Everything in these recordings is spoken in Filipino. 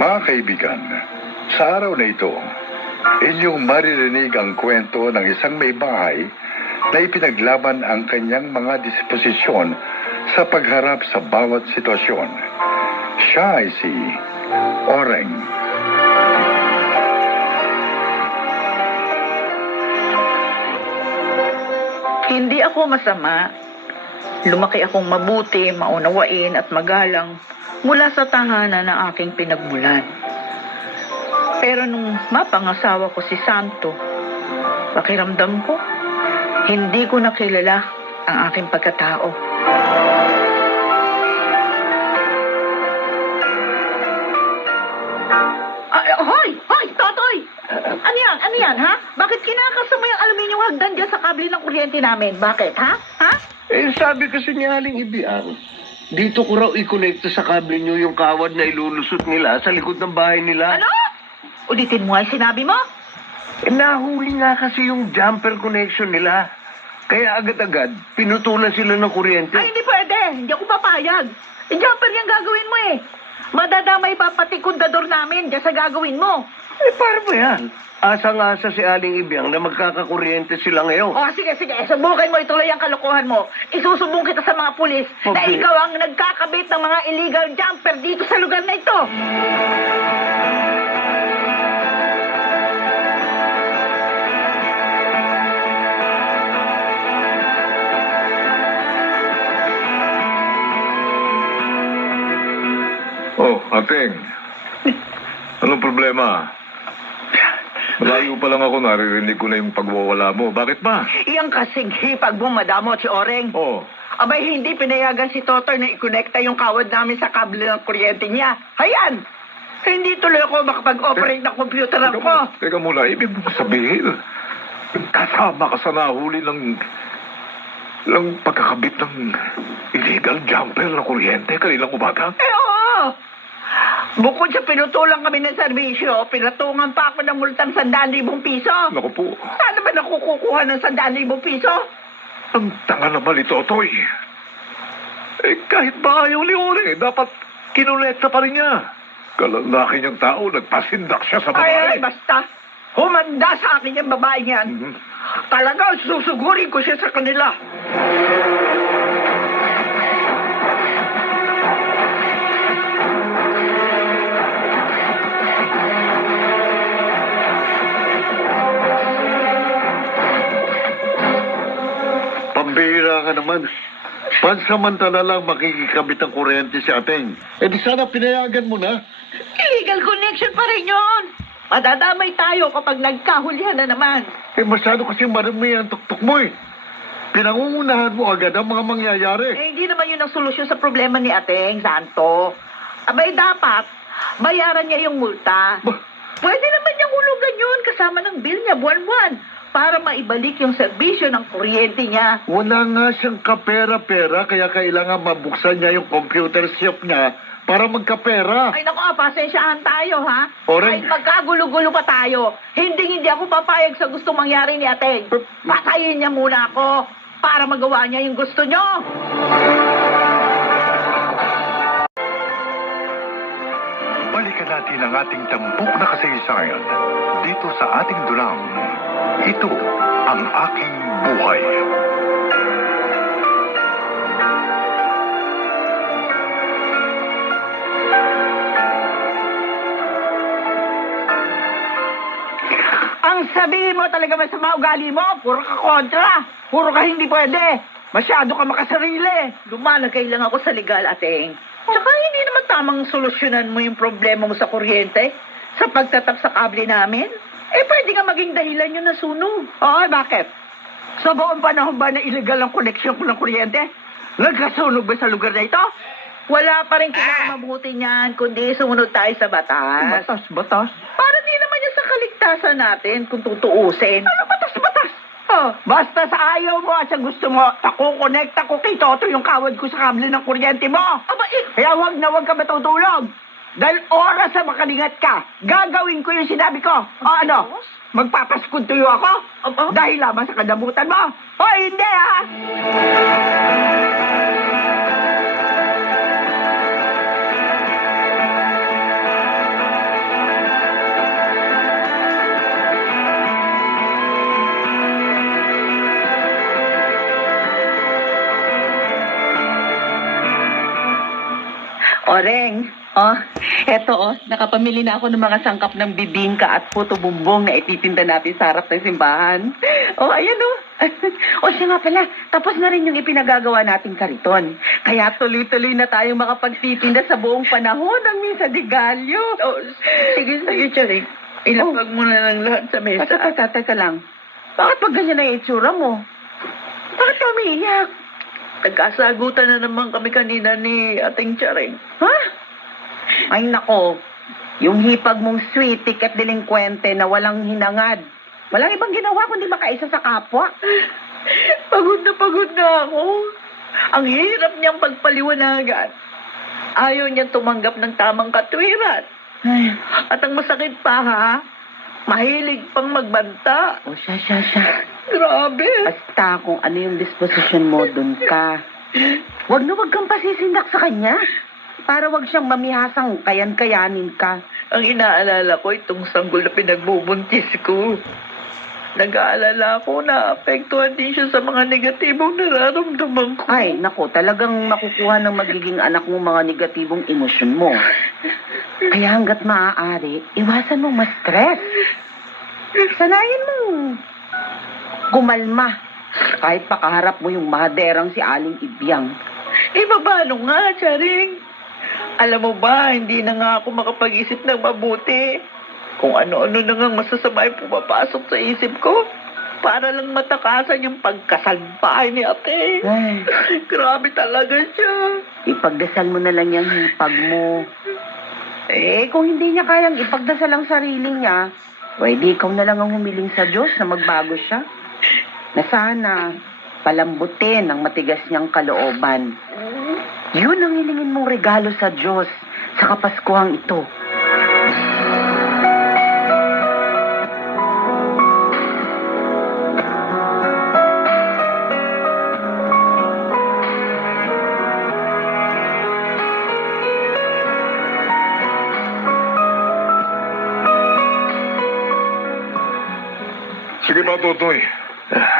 Mga kaibigan, sa araw na ito, inyong maririnig ang kwento ng isang may bahay na ipinaglaban ang kanyang mga disposisyon sa pagharap sa bawat sitwasyon. Siya ay si Oreng. Hindi ako masama. Lumaki akong mabuti, maunawain at magalang mula sa tahanan ng aking pinagmulan. Pero nung mapangasawa ko si Santo, pakiramdam ko, hindi ko nakilala ang aking pagkatao. Hoy, Totoy! Ano yan, ha? Bakit kinakasama yung aluminium hagdan dyan sa kable ng kuryente namin? Bakit, ha? Sabi kasi ni Aling Ibiang, dito ko raw i-connect sa kable nyo yung kawad na ilulusot nila sa likod ng bahay nila. Ano? Ulitin mo ay sinabi mo? Nahuli nga kasi yung jumper connection nila. Kaya agad-agad, pinutulan sila ng kuryente. Ay, hindi pwede. Hindi ako papayag. Jumper yung gagawin mo eh. Madadamay pa pati kundador namin dyan sa gagawin mo. Paano ba yan? Asang-asa si Aling Ibiang na magkakakuryente sila ngayon. Sige. Subukan mo ituloy ang kalokohan mo. Isusubong kita sa mga pulis na Okay. ikaw ang nagkakabit ng mga illegal jumper dito sa lugar na ito. Oh, Ateng. Anong problema? Malayo pa lang ako, naririnig ko na yung pagwawala mo. Bakit ba? Iyang kasing hipag mo, madamo, si Oreng. Oh, Abay, hindi pinayagan si Totoy na ikonekta yung kawad namin sa kable ng kuryente niya. Hayan! Hindi tuloy ako makapag-operate ng computer ako. Teka muna, ibig mo sabihin, kasama ka sa nahuli ng pagkakabit ng illegal jumper ng kuryente kaninang umaga? Oo! Bukod sa pinutulang kami ng serbisyo, pinatungan pa ako ng multang 100,000 piso. Naku po, Saan ba nakukuha ng 100,000 piso? ang tanga naman ito, Toy. Kahit ba ayaw ni Ore, dapat kinonekta pa rin niya. Kalalaki niyang tao, nagpasindak siya sa babae. Ay, basta. Humanda sa akin yung babae niyan. Talaga, susugurin ko siya sa kanila. Pambihira ka naman. Pansamantala lang makikikabit ang kuryente si Ateng. Di sana pinayagan mo na. Illegal connection pa rin yun. Madadamay tayo kapag nagkahulihan na naman. Masyado kasi marami ang tuktok mo eh. Pinangungunahan mo agad ang mga mangyayari. Hindi naman yun ang solusyon sa problema ni Ateng, Santo. Abay, dapat bayaran niya yung multa. Pwede naman niyang hulugan yun kasama ng bill niya buwan-buwan para maibalik yung serbisyo ng kuryente niya. Wala nga siyang kapera-pera kaya kailangan mabuksan niya yung computer shop niya para magkapera. Ay, naku, pasensyahan tayo, ha? Oreng. Ay, magkagulo-gulo pa tayo. Hindi ako papayag sa gustong mangyari ni Ateng. Patayin niya muna ako para magawa niya yung gusto niyo. Balikan natin ang ating tampok na kasaysayan dito sa ating dulang. Ito ang aking buhay. Ang sabihin mo talaga masama ugali mo, puro ka kontra. Puro ka hindi pwede. Masyado ka makasarili. Lumalagay lang ako sa legal, Ateng. Tsaka hindi naman tamang solusyonan mo yung problema mo sa kuryente sa pagtatap sa kable namin. Pwede ka maging dahilan yun na sunog. Oo, bakit? Sa buong panahon ba na illegal ang koneksyon ko ng kuryente? Nagkasunog ba sa lugar na ito? Wala pa rin kinakamabuti niyan, kundi sumunod tayo sa batas. Batas? Para di naman yan sa kaligtasan natin kung tutuusin. Ano batas? Basta sa ayaw mo at sa gusto mo, nakukonekta ko kay Toto yung kawad ko sa kable ng kuryente mo. Kaya wag ka matutulog. Dahil oras na makalingat ka, gagawin ko yung sinabi ko. Ano? Magpapaskuntuyo ako? Dahil lamang sa kadamutan mo? Hindi, ha? Oreng, nakapamili na ako ng mga sangkap ng bibingka at puto bumbong na ititinda natin sa harap ng simbahan. Ayan oh. Siya nga pala, tapos na rin yung ipinagagawa nating kariton. Kaya tuloy-tuloy na tayong makapagtitinda sa buong panahon ng Misa de Gallo. Sige, Charing. Ilapag mo na lang lahat sa mesa. Teka lang. Bakit pag ganyan na yung itsura mo? Bakit ka umiiyak? Nagkasagutan na naman kami kanina ni Ating Charing. Ha? Ay nako, yung hipag mong sweetik at delinkwente na walang hinangad. Walang ibang ginawa kundi makaisa sa kapwa. Pagod na ako. Ang hirap niyang pagpaliwanagan. Ayaw niyang tumanggap ng tamang katwiran. At ang masakit pa ha, mahilig pang magbanta. Siya. Grabe. Basta kung ano yung disposition mo, dun ka. Wag kang pasisindak sa kanya. Para wag siyang mamihasang kayan-kayanin ka. Ang inaalala ko itong sanggol na pinagbubuntis ko. Nag-aalala ko na apektuhan din siya sa mga negatibong nararamdaman ko. Ay, naku, talagang makukuha ng magiging anak mo mga negatibong emosyon mo. Kaya hanggat maaari, iwasan mo ma-stress. Sanayin mo gumalma. Kahit pakaharap mo yung mahaderang si Aling Ibiang. Paano nga, Charing? Alam mo ba, hindi na nga ako makapag-isip ng mabuti. Kung ano-ano na nga masasama yung pumapasok sa isip ko. Para lang matakasan yung pagkasalbahay ni ate. Grabe talaga siya. Ipagdasal mo na lang yung hipag mo. Kung hindi niya kayang ipagdasal ang sarili niya, pwede ikaw na lang ang humiling sa Diyos na magbago siya. Na sana palambutin ang matigas niyang kalooban. Yun ang hilingin mong regalo sa Diyos sa Kapaskuhang ito. Sige pa, Totoy.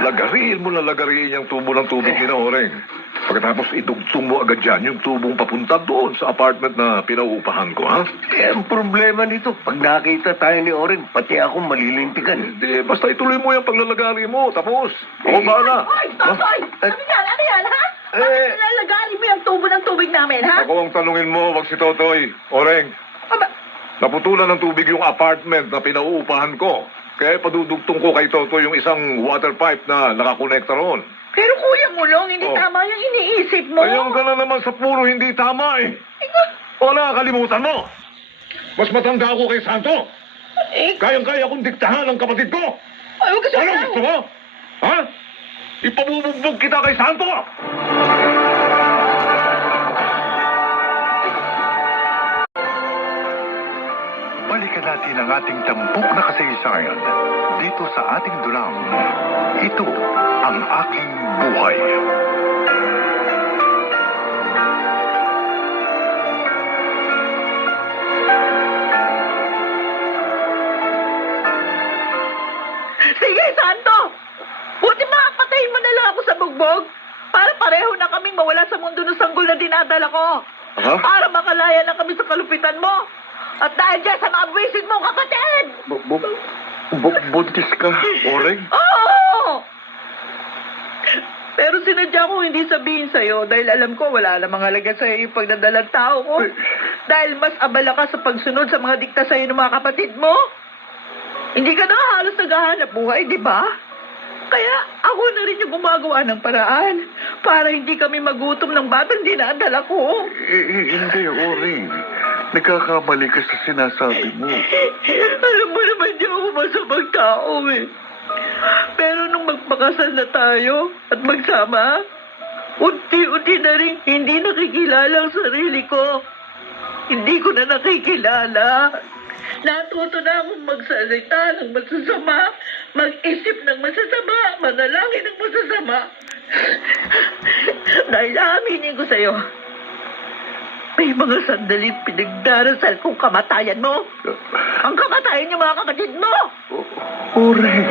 Lagariin mo na lagariin yung tubo ng tubig ni Oreng. Pagkatapos idugtong mo agad dyan yung tubong papunta doon sa apartment na pinauupahan ko, ha? Ang problema nito, pag nakita tayo ni Oring, pati ako malilintikan. Hindi, basta ituloy mo yung paglalagari mo. Tapos, ako bahala. Totoy! Ano yan, ha? Bakit nilalagari mo yung tubo ng tubig namin, ha? Ako ang tanungin mo, wag si Totoy. Oreng, naputulan ng tubig yung apartment na pinauupahan ko. Kaya padudugtong ko kay Totoy yung isang water pipe na nakakonekta roon. Pero Kuya Mulong, hindi tama yung iniisip mo. Ayun ka na naman sa puro hindi tama eh. Wala, kalimutan mo. Mas matanda ako kay Santo. Kayang-kaya akong diktahan ang kapatid ko. Ay, huwag ka Ano gusto mo? Ha? Ipabubugbog kita kay Santo. Balikan natin ang ating tampok na kasaysayan dito sa ating dulang. Ito ang aking buhay. Sige, Santo! Buti makapatayin mo na lang ako sa bugbog para pareho na kaming mawala sa mundo ng sanggol na dinadala ko. Para makalaya na kami sa kalupitan mo. At dahil dyan sa mga buwisit mong kapatid! Buntis ka, Oreng? Oo! Pero sinadya ko hindi sabihin sa'yo dahil alam ko wala namang halaga sa'yo yung pagdadalang tao ko. Dahil mas abala ka sa pagsunod sa mga dikta sa'yo ng mga kapatid mo. Hindi ka na halos naghahanap buhay, di ba? Kaya ako na rin yung gumagawa ng paraan para hindi kami magutom ng batang dinadala ko. Hindi, Oreng. Nagkakamali ka sa sinasabi mo. Alam mo naman di ako masamang tao eh. Pero nung magpakasal na tayo at magsama, unti-unti na rin hindi nakikilala ang sarili ko. Hindi ko na nakikilala. Natuto na akong magsalita ng masasama, mag-isip ng masasama, manalangin ng masasama. Dahil aminin ko sa'yo, may mga sandaling pinagdarasal kong kamatayan mo. Ang kamatayan yung mga kapatid mo. Oreng.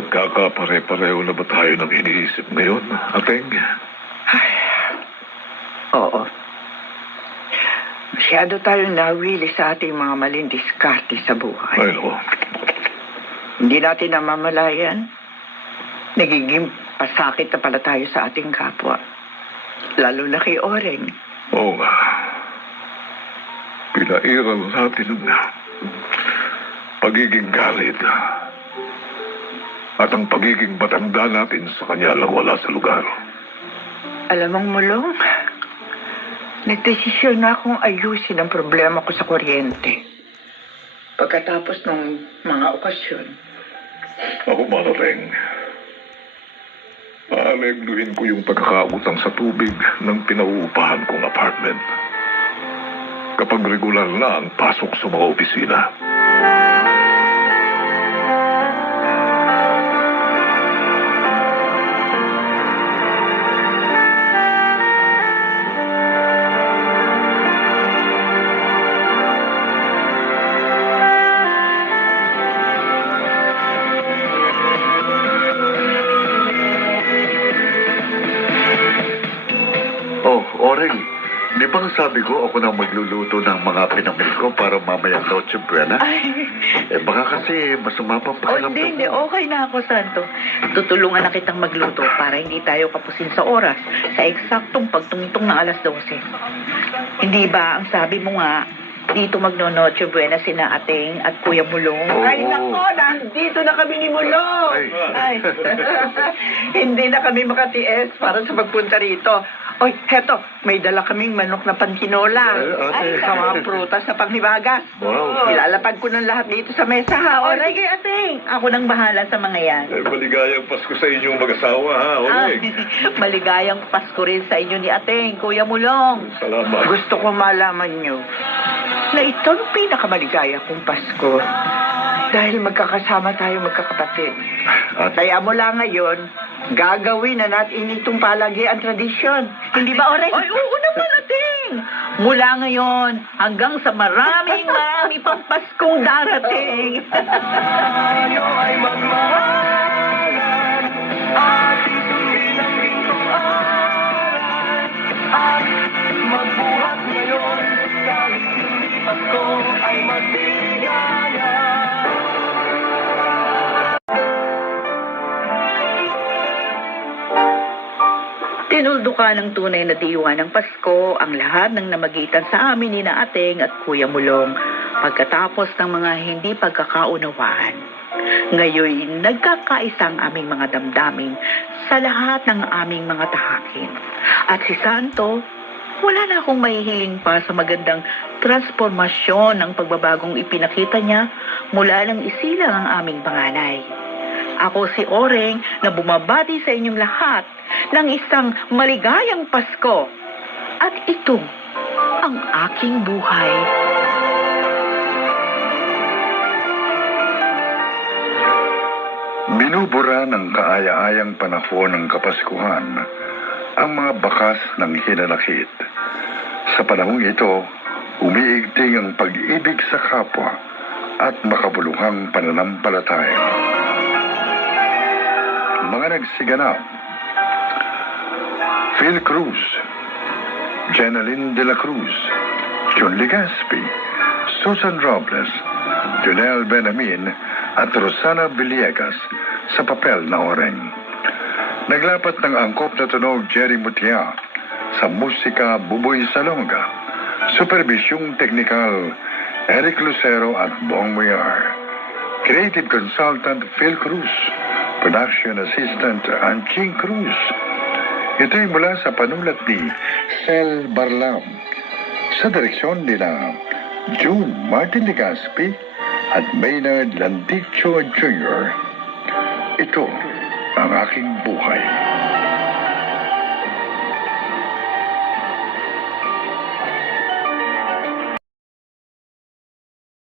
Nagkakapare-pareho na ba tayo ng iniisip ngayon, Ateng? Oo. Masyado tayong nawili sa ating mga maling diskarte sa buhay. Ay, nako. Hindi natin namamalayan. Nagiging pasakit na pala tayo sa ating kapwa. Lalo na kay Oreng. Oo nga. Pinairal natin ang pagiging galit. At ang pagiging matanda natin sa kanya lang wala sa lugar. Alam mong mulong, nagdesisyon na akong ayusin ang problema ko sa kuryente. Pagkatapos ng mga okasyon. Ako, Manoteng. Aalegluhin ko yung pagkakautang sa tubig ng pinauupahan kong apartment. Kapag regular na ang pasok sa mga opisina. Oh, Oreng, di ba sabi ko ako na magluluto ng mga pinamil ko para mamayang Noche Buena? Baka kasi masama pa pakiramdam mo. Okay na ako, Santo. Tutulungan na kitang magluto para hindi tayo kapusin sa oras sa eksaktong pagtungtong ng alas 12. Hindi ba ang sabi mo nga, dito magno-Noche Buena sina Ateng at Kuya Mulong? Oo. Ay, nako, nandito na kami ni Mulong! Ay. Hindi na kami makatiis para sa pagpunta rito. Oy, heto, may dala kaming manok na pankinola. Ay, ate. Sa mga prutas na panghibagas. Wow. Ilalapag ko ng lahat dito sa mesa, ha? O, sige, Ateng. Ako nang bahala sa mga yan. Maligayang Pasko sa inyong mag-asawa, ha, Oreng? Maligayang Pasko rin sa inyo ni Ateng, Kuya Mulong. Salamat. Gusto ko malaman nyo na ito ang pinakamaligaya kong Pasko. Dahil magkakasama tayo magkakapatid. At Kaya mula ngayon, gagawin na natin itong palagi ang tradisyon. Hindi ba, Oreng? Ay, oo naman, Ateng. Mula ngayon, hanggang sa maraming pang Paskong darating. Tayo ay magmahalan at isundin ang gintong aral at magbuhat ngayon kahit hindi Pasko ay matigaya. Tinuldukan ng tunay na diwa ng Pasko ang lahat ng namagitan sa amin ni na Ateng at Kuya Mulong pagkatapos ng mga hindi pagkakaunawaan. Ngayon, nagkakaisa ang aming mga damdamin sa lahat ng aming mga tahakin. At si Santo, wala na akong mahihiling pa sa magandang transformasyon ng pagbabagong ipinakita niya mula nang isilang ang aming panganay. Ako si Oreng na bumabati sa inyong lahat ng isang maligayang Pasko. At ito ang aking buhay. binubura ng kaaya-ayang panahon ng Kapaskuhan ang mga bakas ng hinanakit. Sa panahong ito, umiigting ang pag-ibig sa kapwa at makabuluhang pananampalataya. Mga nagsiganap: Phil Cruz, Jenaline de la Cruz, John Legaspi, Susan Robles, Jonel Benamin at Rosana Villegas sa papel na Oreng. Naglapat ng angkop na tunog Jerry Mutia, sa musika Buboy Salonga, supervisyong teknikal Eric Lucero at Bong Muyar, creative consultant Phil Cruz, production assistant Anching Cruz. Ito'y mula sa panulat ni Sel Barlam, sa direksyon nila June Martin Legaspi at Maynard Landicho Jr. Ito ang aking buhay.